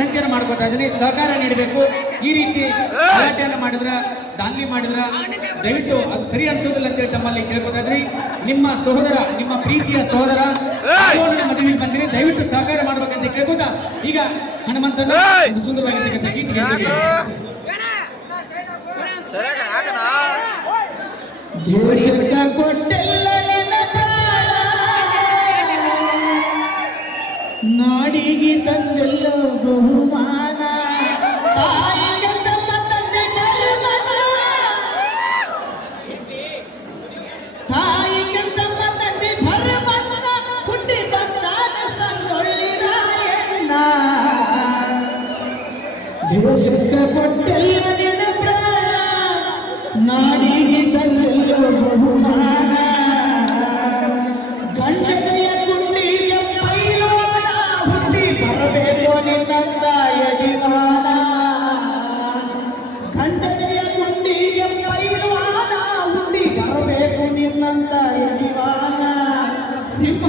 ವಿನಂತಿಯನ್ನು ಮಾಡ್ಕೊತಾ ಇದ್ದೀನಿ, ಸಹಕಾರ ನೀಡಬೇಕು. ಈ ರೀತಿ ಗಲಾಟೆಯನ್ನು ಮಾಡಿದ್ರ, ದಾಂಧಲಿ ಮಾಡಿದ್ರ ದಯವಿಟ್ಟು ಅದು ಸರಿ ಅನ್ಸೋದಿಲ್ಲ ಅಂತೇಳಿ ತಮ್ಮಲ್ಲಿ ಕೇಳ್ಕೊತಾ ಇದ್ರಿ. ನಿಮ್ಮ ಸಹೋದರ, ನಿಮ್ಮ ಪ್ರೀತಿಯ ಸಹೋದರ ಮದುವೆಗೆ ಬಂದಿರಿ, ದಯವಿಟ್ಟು ಸಹಕಾರ ಮಾಡ್ಬೇಕಂತ ಕೇಳ್ಕೊತಾ ಈಗ ಹನುಮಂತನ ಒಂದು ಸುಂದರವಾಗಿರ್ತಕ್ಕಂಥ ಗೀತೆಗೆ ದೇಶದ ಕೊಟ್ಟೆಲ್ಲ ನಾಡಿಗೆ ತಂದೆಲ್ಲ ಬಹುಮಾನ, ತಾಯಿಗೆ ತಮ್ಮ ತಂದೆ ತಾಯಿಗೆ ತಮ್ಮ ತಂದೆ ಭರಮಣ್ಣ ಹುಟ್ಟಿ ಬಂದಾನ ಸಂಗೊಳ್ಳಿ ರಾಯಣ್ಣ. ದೇಶದ ಕೊಟ್ಟೆಲ್ಲ ಪ್ರಾಯ ನಾಡಿಗೆ ತಂದೆಲ್ಲ ಬಹುಮಾನ, ಗಂಡನೆಯ ಗುಂಡಿಗೆ ಪೈಲವಾನ ಹುಟ್ಟಿ ಬರಬೇಕು ನಿನ್ನಂದ ಯಜಮಾನ. ಗಂಡನೆಯ ಗುಂಡಿಗೆ ಪೈಲವಾನ ಹುಟ್ಟಿ ಬರಬೇಕು ನಿನ್ನಂದ ಯಜಮಾನ. ಸಿಂಹ